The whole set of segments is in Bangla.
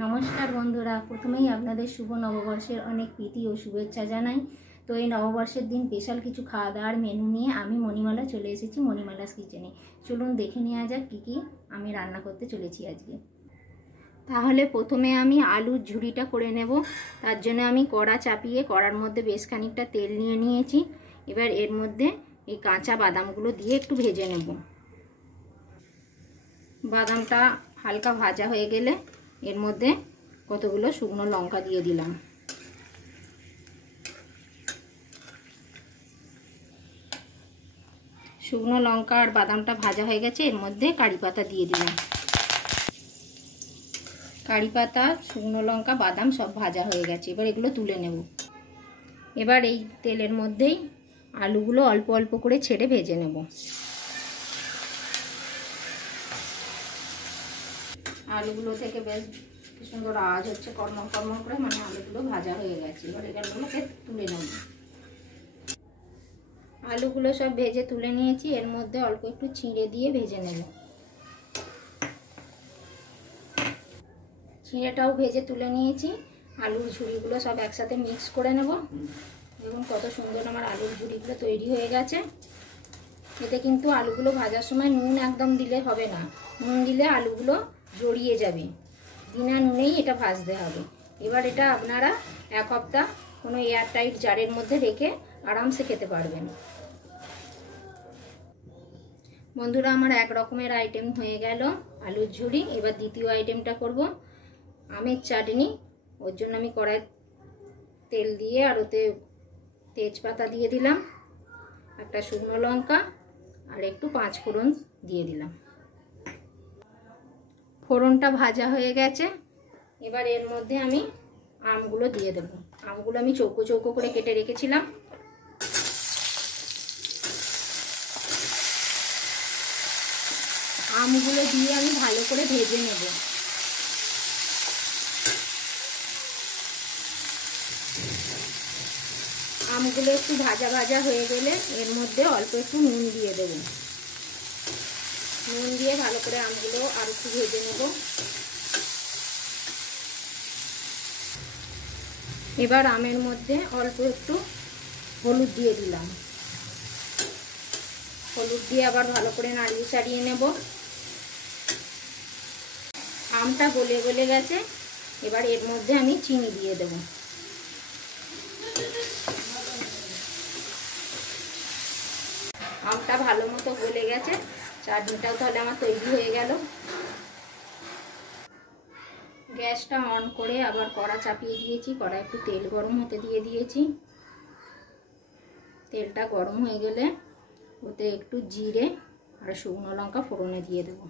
নমস্কার বন্ধুরা, প্রথমেই আপনাদের শুভ নববর্ষের অনেক প্রীতি ও শুভেচ্ছা জানাই। তো এই নববর্ষের দিন স্পেশাল কিছু খাওয়া দাওয়ার মেনু নিয়ে আমি মণিমালা চলে এসেছি মণিমালাস কিচেনে। চলুন দেখে নেওয়া যাক কী কী আমি রান্না করতে চলেছি আজকে। তাহলে প্রথমে আমি আলুর ঝুড়িটা করে নেব। তার জন্য আমি কড়া চাপিয়ে কড়ার মধ্যে বেশ খানিকটা তেল নিয়ে নিয়েছি। এবার এর মধ্যে এই কাঁচা বাদামগুলো দিয়ে একটু ভেজে নেব। বাদামটা হালকা ভাজা হয়ে গেলে এর মধ্যে কতগুলো শুকনো লঙ্কা দিয়ে দিলাম। শুকনো লঙ্কা আর বাদামটা ভাজা হয়ে গেছে, এর মধ্যে কারি পাতা দিয়ে দিলাম। কারি পাতা, শুকনো লঙ্কা, বাদাম সব ভাজা হয়ে গেছে। এবার এগুলো তুলে নেব। এবার এই তেলের মধ্যেই আলুগুলো অল্প অল্প করে ছেড়ে ভেজে নেব। আলুগুলো থেকে বেশ কি সুন্দর আওয়াজ হচ্ছে, কড়মড় কড়মড় করে, মানে আলুগুলো ভাজা হয়ে গেছে। এবার এগুলোকে তুলে নেব। আলুগুলো সব ভেজে তুলে নিয়েছি। এর মধ্যে অল্প একটু চিঁড়ে দিয়ে ভেজে নেব। চিঁড়েটাও ভেজে তুলে নিয়েছি। আলুর ঝুড়িগুলো সব একসাথে মিক্স করে নেব। দেখুন কত সুন্দর আমার আলুর ঝুড়িগুলো তৈরি হয়ে গেছে। এতে কিন্তু আলুগুলো ভাজার সময় নুন একদম দিলে হবে না। নুন দিলে আলুগুলো জড়িয়ে যাবে। বিনা নুনেই এটা ভাজতে হবে। এবার এটা আপনারা এক সপ্তাহ কোনো এয়ারটাইট জারের মধ্যে রেখে আরামসে খেতে পারবেন। বন্ধুরা, আমার এক রকমের আইটেম হয়ে গেল আলুর ঝুড়ি। এবার দ্বিতীয় আইটেমটা করব আমের চাটনি। ওর জন্য আমি কড়াই তেল দিয়ে আর ওতে তেজপাতা দিয়ে দিলাম, একটা শুকনো লঙ্কা আর একটু 5 ফোড়ন দিয়ে দিলাম। ফোড়নটা ভাজা হয়ে গেছে। এবার এর মধ্যে আমি আমগুলো দিয়ে দেব। আমগুলো আমি চৌকো চৌকো করে কেটে রেখেছিলাম। আমগুলো দিয়ে আমি ভালো করে ভেজে নেব। আমগুলো একটু ভাজা ভাজা হয়ে গেলে এর মধ্যে অল্প একটু নুন দিয়ে দেব। নুন দিয়ে ভালো করে আমগুলো আর একটু ভেজে নেব। এবার আমের মধ্যে অল্প একটু হলুদ দিয়ে দিলাম। হলুদ দিয়ে আবার ভালো করে নাড়িয়ে চাড়িয়ে নেব। আমটা গলে গলে গেছে। এবার এর মধ্যে আমি চিনি দিয়ে দেব। আমটা ভালো মতো গলে গেছে। চাটনিটাও তাহলে আমার তৈরি হয়ে গেল। গ্যাসটা অন করে আবার কড়া চাপিয়ে দিয়েছি। কড়া একটু তেল গরম হতে দিয়ে দিয়েছি। তেলটা গরম হয়ে গেলে ওতে একটু জিরে আর শুকনো লঙ্কা ফোড়নে দিয়ে দেব।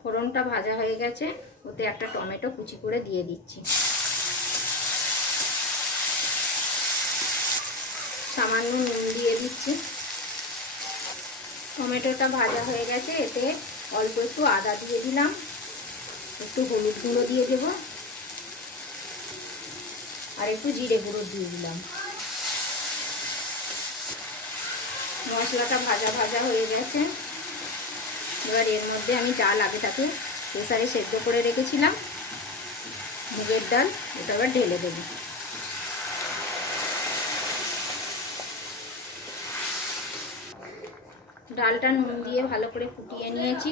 ফোড়নটা ভাজা হয়ে গেছে। ওতে একটা টমেটো কুচি করে দিয়ে দিচ্ছি। সামান্য নুন দিয়ে দিচ্ছি। টমেটোটা ভাজা হয়ে গেছে। এতে অল্প একটু আদা দিয়ে দিলাম, একটু হলুদ গুঁড়ো দিয়ে দেব আর একটু জিরে গুঁড়ো দিয়ে দিলাম। মশলাটা ভাজা ভাজা হয়ে গেছে। এবার এর মধ্যে আমি চাল আগে তাকে প্রেসারে সেদ্ধ করে রেখেছিলাম, মুগের ডাল, ওটা আবার ঢেলে দেব। ডালটা নুন দিয়ে ভালো করে ফুটিয়ে নিয়েছি।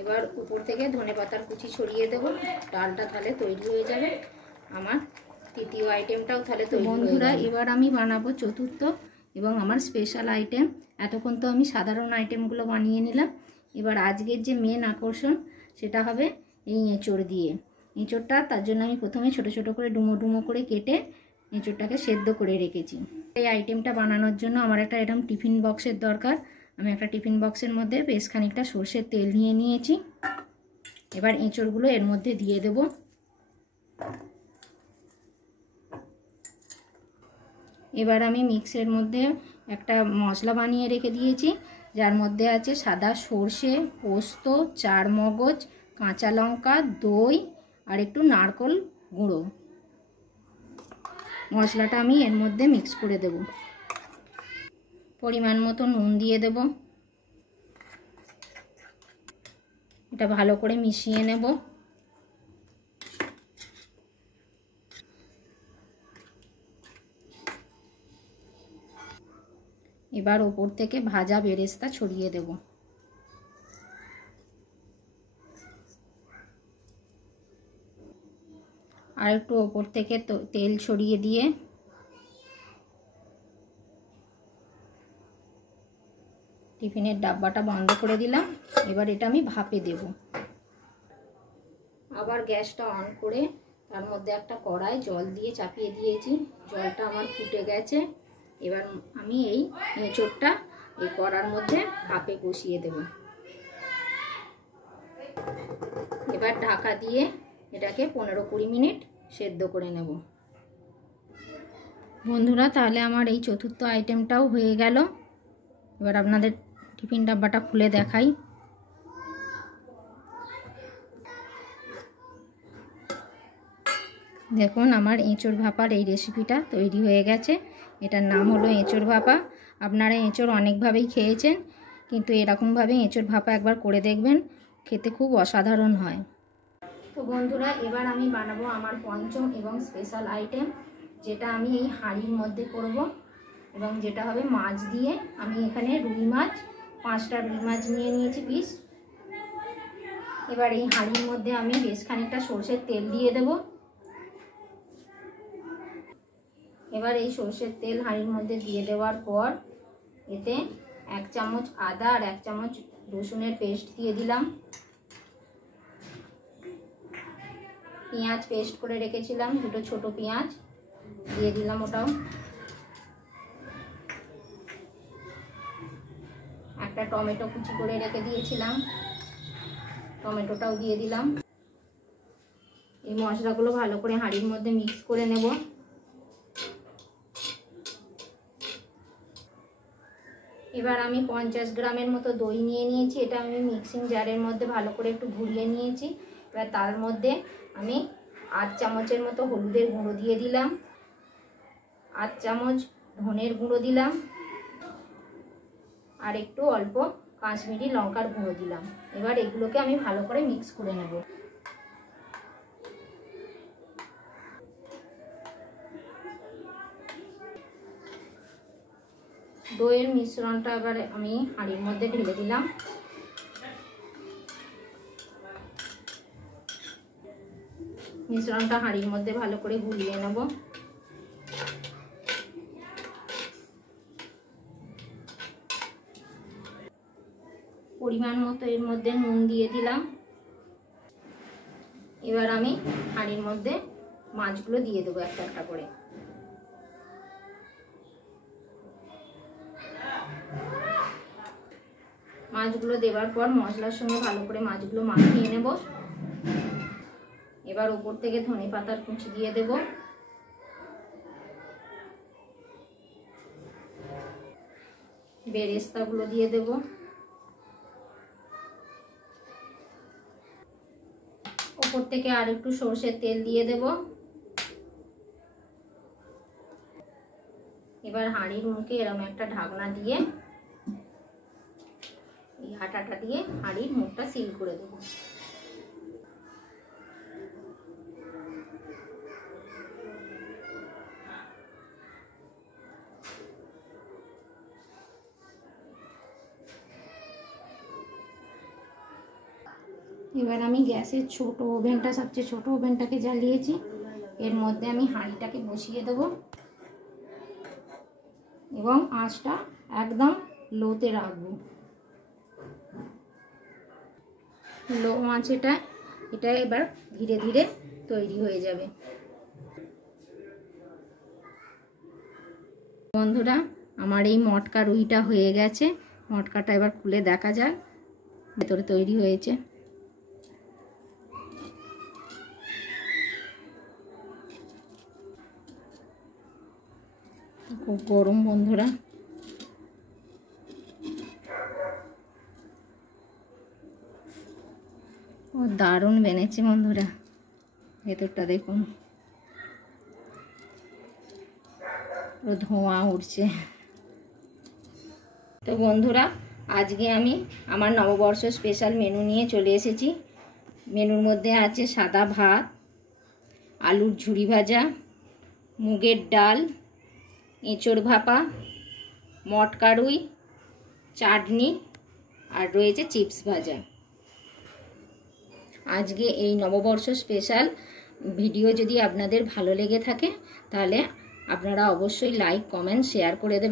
এবার উপর থেকে ধনেপাতার কুচি ছড়িয়ে দেব। ডালটা তাহলে তৈরি হয়ে যাবে। আমার তৃতীয় আইটেমটাও তাহলে তৈরি। বন্ধুরা, এবার আমি বানাবো চতুর্থ এবং আমার স্পেশাল আইটেম। এতক্ষণ তো আমি সাধারণ আইটেমগুলো বানিয়ে নিলাম। এবার আজকের যে মেন আকর্ষণ সেটা হবে এই এঁচোড় দিয়ে। এঁচোড়টা তার জন্য আমি প্রথমে ছোট ছোট করে ডুমো ডুমো করে কেটে এঁচোড়টাকে সেদ্ধ করে রেখেছি। এই আইটেমটা বানানোর জন্য আমার একটা এরকম টিফিন বক্সের দরকার। আমি একটা টিফিন বক্সের মধ্যে বেশ খানিকটা সর্ষের তেল নিয়ে নিয়েছি। এবার এঁচোড়গুলো এর মধ্যে দিয়ে দেব। এবার আমি মিক্সের মধ্যে একটা মশলা বানিয়ে রেখে দিয়েছি, যার মধ্যে আছে সাদা সর্ষে, পোস্ত, চারমগজ, কাঁচা লঙ্কা, দই আর একটু নারকেল গুঁড়ো। মশলাটা আমি এর মধ্যে মিক্স করে দেব। পরিমাণ মতো নুন দিয়ে দেব। এটা ভালো করে মিশিয়ে নেব। এবার ওপর থেকে ভাজা বেরেস্তা ছড়িয়ে দেব। আর একটু ওপর থেকে তেল ছড়িয়ে দিয়ে টিফিনের ডাব্বাটা বন্ধ করে দিলাম। এবার এটা আমি ভাপে দেব। আবার গ্যাসটা অন করে তার মধ্যে একটা কড়াই জল দিয়ে চাপিয়ে দিয়েছি। জলটা আমার ফুটে গেছে। এবার আমি এই এঁচোড়টা এই কড়ার মধ্যে ভাপে বসিয়ে দেব। এবার ঢাকা দিয়ে এটাকে 15-20 মিনিট সেদ্ধ করে নেব। বন্ধুরা, তাহলে আমার এই চতুর্থ আইটেমটাও হয়ে গেল। এবার আপনাদের টিফিন ডাব্বাটা খুলে দেখাই। দেখুন, আমার এঁচোড় ভাপার এই রেসিপিটা তৈরি হয়ে গেছে। এটার নাম হলো এঁচোড় ভাপা। আপনারা এঁচোড় অনেকভাবেই খেয়েছেন, কিন্তু এরকমভাবে এঁচোড় ভাপা একবার করে দেখবেন, খেতে খুব অসাধারণ হয়। তো বন্ধুরা, এবার আমি বানাবো আমার পঞ্চম এবং স্পেশাল আইটেম, যেটা আমি এই হাঁড়ির মধ্যে করব এবং যেটা হবে মাছ দিয়ে। আমি এখানে রুই মাছ 5টা রুই মাছ নিয়ে নিয়েছি পিস। এবার এই হাঁড়ির মধ্যে আমি বেশ খানিকটা সরষের তেল দিয়ে দেব। এবার এই সরষের তেল হাঁড়ির মধ্যে দিয়ে দেওয়ার পর এতে 1 চামচ আদা আর 1 চামচ রসুনের পেস্ট দিয়ে দিলাম। পেঁয়াজ পেস্ট করে রেখেছিলাম, 2টো ছোট পেঁয়াজ দিয়ে দিলাম, ওটাও। একটা টমেটো কুচি করে রেখে দিয়েছিলাম, টমেটোটাও দিয়ে দিলাম। এই মশলাগুলো ভালো করে হাঁড়ির মধ্যে মিক্স করে নেব। এবার আমি 50 গ্রামের মতো দই নিয়ে নিয়েছি। এটা আমি মিক্সিং জারের মধ্যে ভালো করে একটু ঘুরিয়ে নিয়েছি। এবার তার মধ্যে আমি 8 চামচের মতো হলুদের গুঁড়ো দিয়ে দিলাম, 8 চামচ ধনের গুঁড়ো দিলাম, আর একটু অল্প কাশ্মীরি লঙ্কার গুঁড়ো দিলাম। এবার এগুলোকে আমি ভালো করে মিক্স করে নেব। দইয়ের মিশ্রণটা এবার আমি হাঁড়ির মধ্যে ঢেলে দিলাম। মিশ্রণটা হাঁড়ির মধ্যে ভালো করে গুলিয়ে নেব। পরিমাণ মতো এর মধ্যে নুন দিয়ে দিলাম। এবার আমি হাঁড়ির মধ্যে মাছগুলো দিয়ে দেবো একটা একটা করে। মাছগুলো দেওয়ার পর মশলার সঙ্গে ভালো করে মাছগুলো মাখিয়ে নেব। এবার উপর থেকে ধনেপাতার কুচি দিয়ে দেব। বেরেস্তাগুলো দিয়ে দেব। উপর থেকে আর একটু সরষের তেল দিয়ে দেব। এবার হাঁড়ির মুখে এরকম একটা ঢাকনা দিয়ে এই হাঁটাটা দিয়ে হাঁড়ির মুখটা সিল করে দেব। এবার আমি গ্যাসের ছোট ওভেনটা, সবচেয়ে ছোট ওভেনটাকে জ্বালিয়েছি। এর মধ্যে আমি হাঁড়িটাকে বসিয়ে দেব এবং আঁচটা একদম লোতে রাখবো। লো আঁচে এটা এবার ধীরে ধীরে তৈরি হয়ে যাবে। বন্ধুরা, আমার এই মটকা রুইটা হয়ে গেছে। মটকাটা এবার খুলে দেখা যাক ভেতরে তৈরি হয়েছে। খুব গরম বন্ধুরা। ও দারুণ বেনেছে বন্ধুরা, ভেতরটা দেখুন, ও ধোঁয়া উঠছে। তো বন্ধুরা, আজকে আমি আমার নববর্ষ স্পেশাল মেনু নিয়ে চলে এসেছি। মেনুর মধ্যে আছে সাদা ভাত, আলুর ঝুরি ভাজা, মুগের ডাল, এঁচোড় ভাপা, মটকা রুই, চাটনি আর রয়েছে চিপস ভাজা। আজকে এই নববর্ষ স্পেশাল ভিডিও যদি আপনাদের ভালো লেগে থাকে তাহলে আপনারা অবশ্যই লাইক, কমেন্ট, শেয়ার করে দেবেন।